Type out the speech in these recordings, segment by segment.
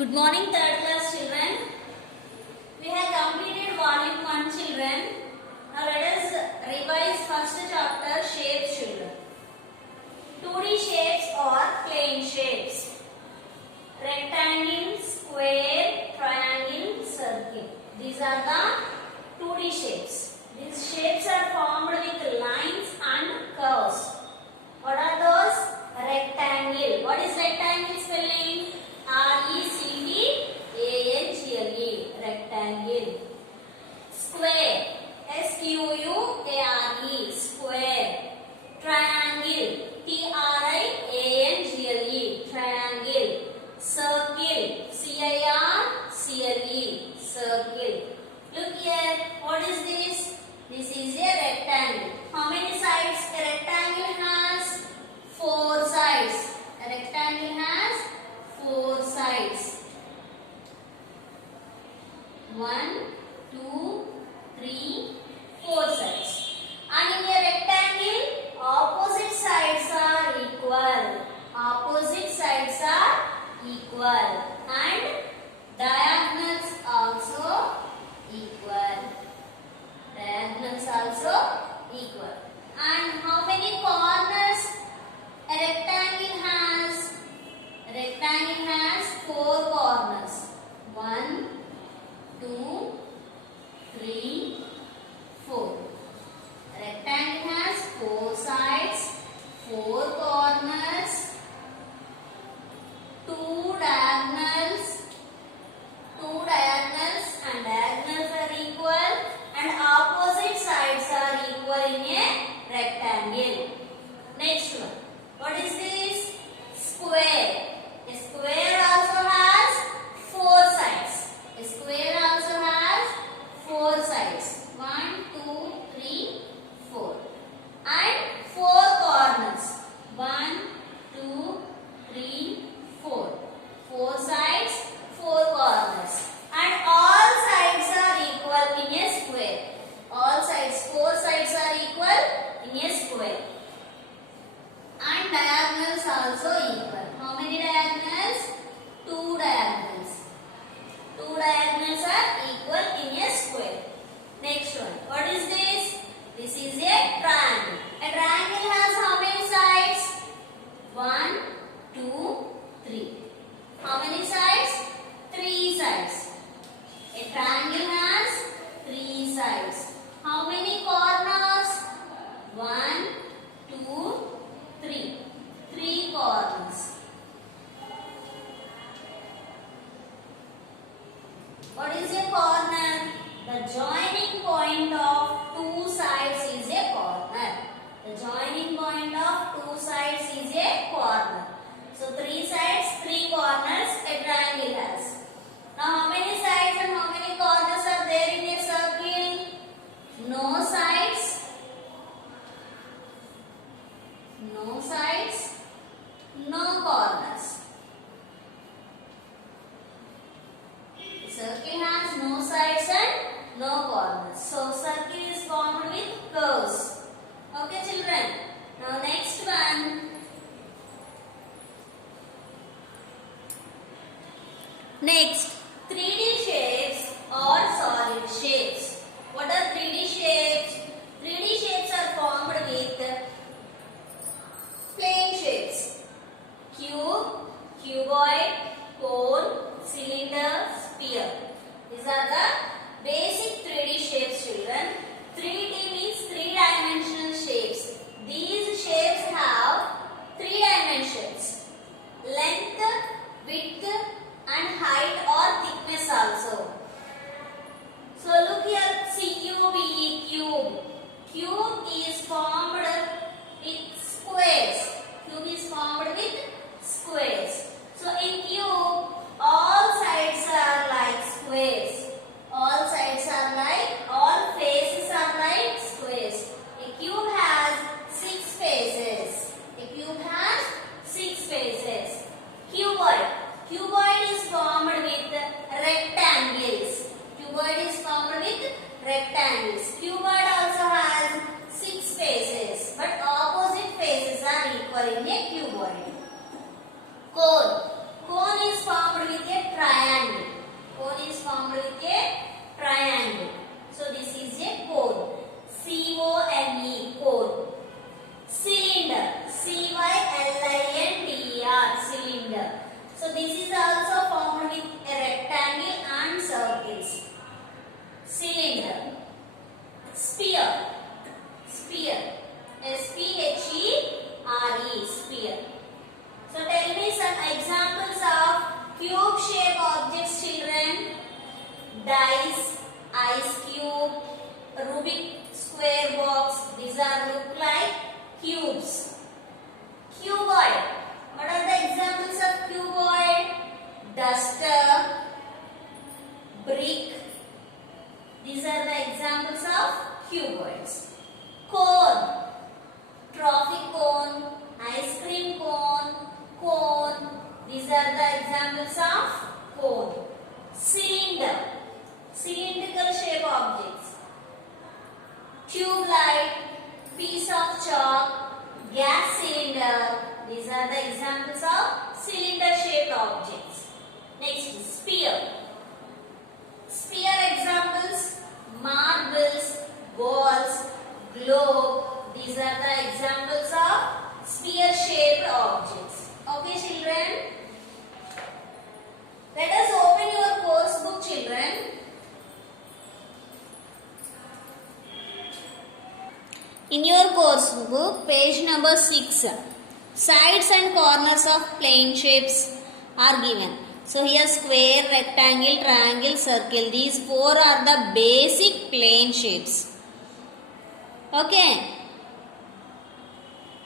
Good morning, third class children. We have completed volume 1, children. Now let us revise first chapter, shapes, children. 2D shapes or plane shapes. Rectangle, square, triangle, circle. These are the 2D shapes. These shapes are formed with lines and curves. What are those? Rectangle. What is rectangle spelling? R-E-C-T-A-N-G-L-E. Rectangle. Square. S-Q-U-A-R-E. Square. Triangle. T-R-I-A-N-G-L-E. Triangle. Circle. C-I-R-C-L-E. Circle. Look here. What is this? This is a rectangle. How many sides a rectangle has? 4 sides. A rectangle has 4 sides. 1, 2, 3, 4 sides. And in a rectangle, opposite sides are equal. Opposite sides are equal. And diagonals also equal. Diagonals also equal. And how many corners a rectangle has? A rectangle has 4 corners. 1, 2, 3, 4. A rectangle has 4 sides, 4 corners, 2 diagonals, and diagonals are equal, and opposite sides are equal in a rectangle. Next one. What is this? Square. A square also has 4 sides. A square also has 4 sides. 1, 2, 3, 4. And 4 corners. 1, 2, 3, 4. 4 sides, 4 corners. And all sides are equal in a square. All sides, 4 sides are equal in a square. And diagonals also equal. How many diagonals? 2 diagonals. 2 diagonals are equal in a square. Next one. What is this? This is a triangle. A triangle has how many sides? 1, 2, 3. How many sides? 3 sides. A triangle has 3 sides. How many corners? 1, 2, 3. 3 corners. What is a corner? The joining point of 2 sides is a corner. The joining point of 2 sides is a corner. So 3 sides, 3 corners a triangle has. Now how many sides and how many corners are there in a circle? No sides. No sides, no corners. The circle has no sides and no corners. So circle is formed with curves. Okay, children. Now next one. Next, 3D shapes or solid shapes. What are 3D shapes? 3D shapes are formed with plane shapes. Cube, cuboid, cone, cylinder, sphere. These are the basic 3D shapes, children. 3D means 3-dimensional shapes. These shapes have 3 dimensions. Length, width and height or thickness also. So look here, C-U-B-E, cube. Cube is formed with squares. Cube is formed with squares. So in cube, all sides are like squares. All sides are like, all faces are like squares. A cube has 6 faces. A cube has 6 faces. Cuboid. Cuboid is formed with rectangles. Cuboid is formed with rectangles. Cuboid also has 6 faces, but opposite faces are equal in a cuboid. Cone. Cone is formed with a triangle. dice, ice cube, Rubik square box. These are look like cubes. Cuboid. What are the examples of cuboid? Duster, brick. These are the examples of cuboids. Cone, trophy cone, ice cream cone, cone. These are the examples of cone. Cylinder, cylindrical shape objects. Tube light, piece of chalk, gas cylinder. These are the examples of cylinder shaped objects. Next, sphere. Sphere examples: marbles, balls, globe. These are the examples of sphere shaped objects. Okay, children? Let us open your course book, children. In your course book, page number 6, sides and corners of plane shapes are given. So here square, rectangle, triangle, circle. These four are the basic plane shapes. Okay.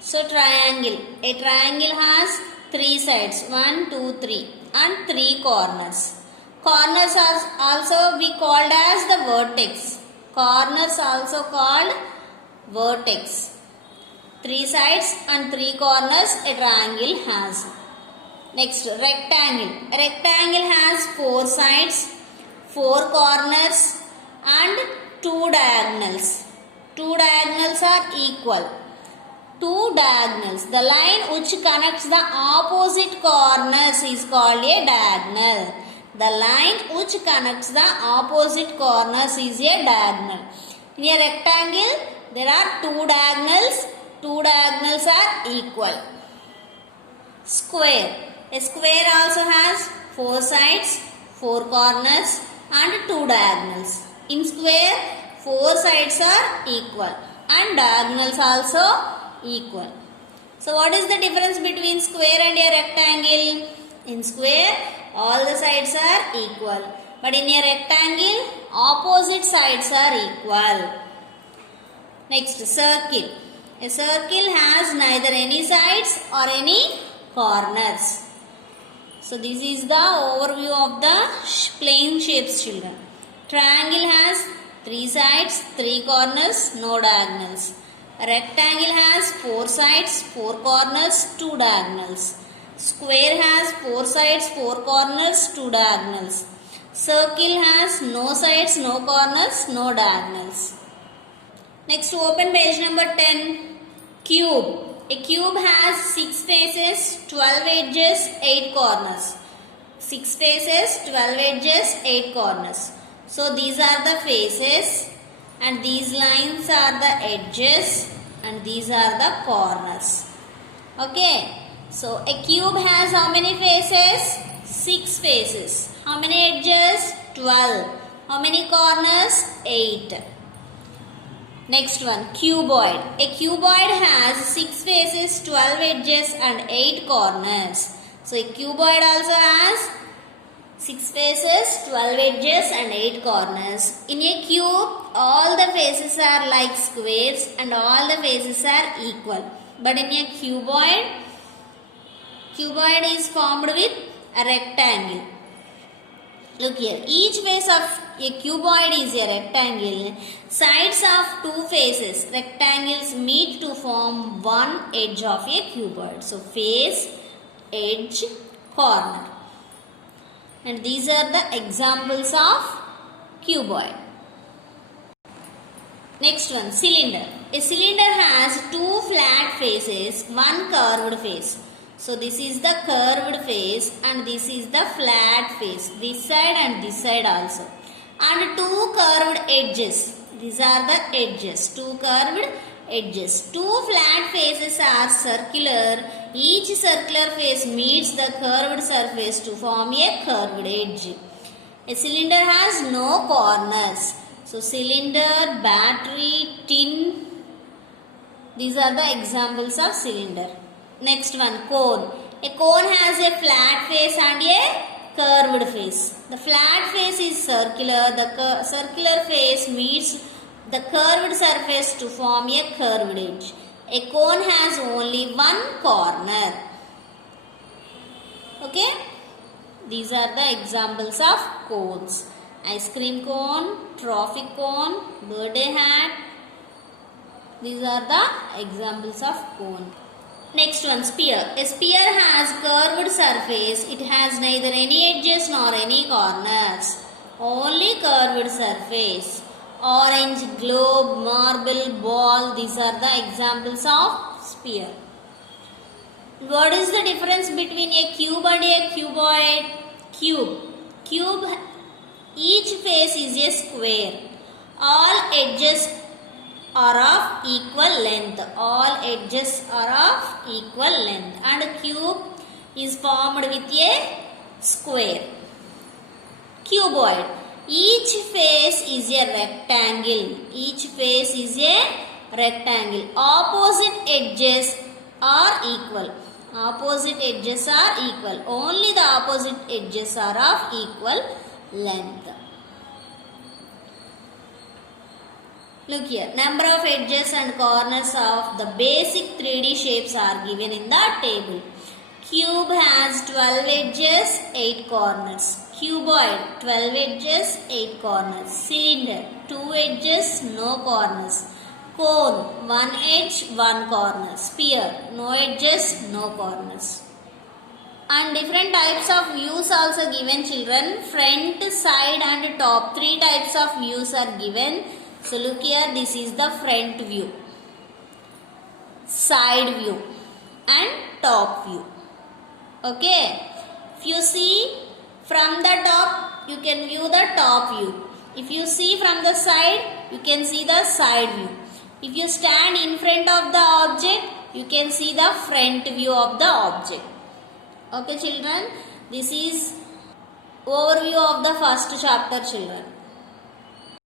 So triangle. A triangle has 3 sides. 1, 2, 3. And 3 corners. Corners are also be called as the vertex. Corners also called vertex. 3 sides and 3 corners a triangle has. Next, rectangle. A rectangle has 4 sides, 4 corners and 2 diagonals. 2 diagonals are equal. 2 diagonals. The line which connects the opposite corners is called a diagonal. The line which connects the opposite corners is a diagonal. In a rectangle, there are 2 diagonals. 2 diagonals are equal. Square. A square also has 4 sides, 4 corners and 2 diagonals. In square, 4 sides are equal and diagonals also equal. So what is the difference between square and a rectangle? In square, all the sides are equal. But in a rectangle, opposite sides are equal. Next, circle. A circle has neither any sides or any corners. So this is the overview of the plane shapes, children. Triangle has 3 sides, 3 corners, no diagonals. A rectangle has 4 sides, 4 corners, 2 diagonals. Square has 4 sides, 4 corners, 2 diagonals. Circle has no sides, no corners, no diagonals. Next, open page number 10. Cube. A cube has 6 faces, 12 edges, 8 corners. 6 faces, 12 edges, 8 corners. So these are the faces and these lines are the edges and these are the corners. Okay. So a cube has how many faces? 6 faces. How many edges? 12. How many corners? 8. Next one, cuboid. A cuboid has 6 faces, 12 edges and 8 corners. So a cuboid also has 6 faces, 12 edges and 8 corners. In a cube, all the faces are like squares and all the faces are equal. But in a cuboid is formed with a rectangle. Look here, each face of a cuboid is a rectangle. Sides of 2 faces, rectangles meet to form one edge of a cuboid. So face, edge, corner. And these are the examples of cuboid. Next one, cylinder. A cylinder has 2 flat faces, 1 curved face. So this is the curved face and this is the flat face. This side and this side also. And 2 curved edges. These are the edges. 2 curved edges. 2 flat faces are circular. Each circular face meets the curved surface to form a curved edge. A cylinder has no corners. So cylinder, battery, tin. These are the examples of cylinder. Next one, cone. A cone has a flat face and a curved face. The flat face is circular. The circular face meets the curved surface to form a curved edge. A cone has only one corner. Okay? These are the examples of cones. Ice cream cone, traffic cone, birthday hat. These are the examples of cone. Next one, sphere. A sphere has curved surface. It has neither any edges nor any corners. Only curved surface. Orange, globe, marble, ball. These are the examples of sphere. What is the difference between a cube and a cuboid? Cube, each face is a square. All edges are of equal length. All edges are of equal length. And a cube is formed with a square. Cuboid. Each face is a rectangle. Each face is a rectangle. Opposite edges are equal. Opposite edges are equal. Only the opposite edges are of equal length. Look here. Number of edges and corners of the basic 3D shapes are given in the table. Cube has 12 edges, 8 corners. Cuboid, 12 edges, 8 corners. Cylinder, 2 edges, no corners. Cone, 1 edge, 1 corner. Sphere, no edges, no corners. And different types of views also given, children. Front, side and top. 3 types of views are given. So look here, this is the front view, side view and top view. Okay. If you see from the top, you can view the top view. If you see from the side, you can see the side view. If you stand in front of the object, you can see the front view of the object. Okay children, this is overview of the first chapter children.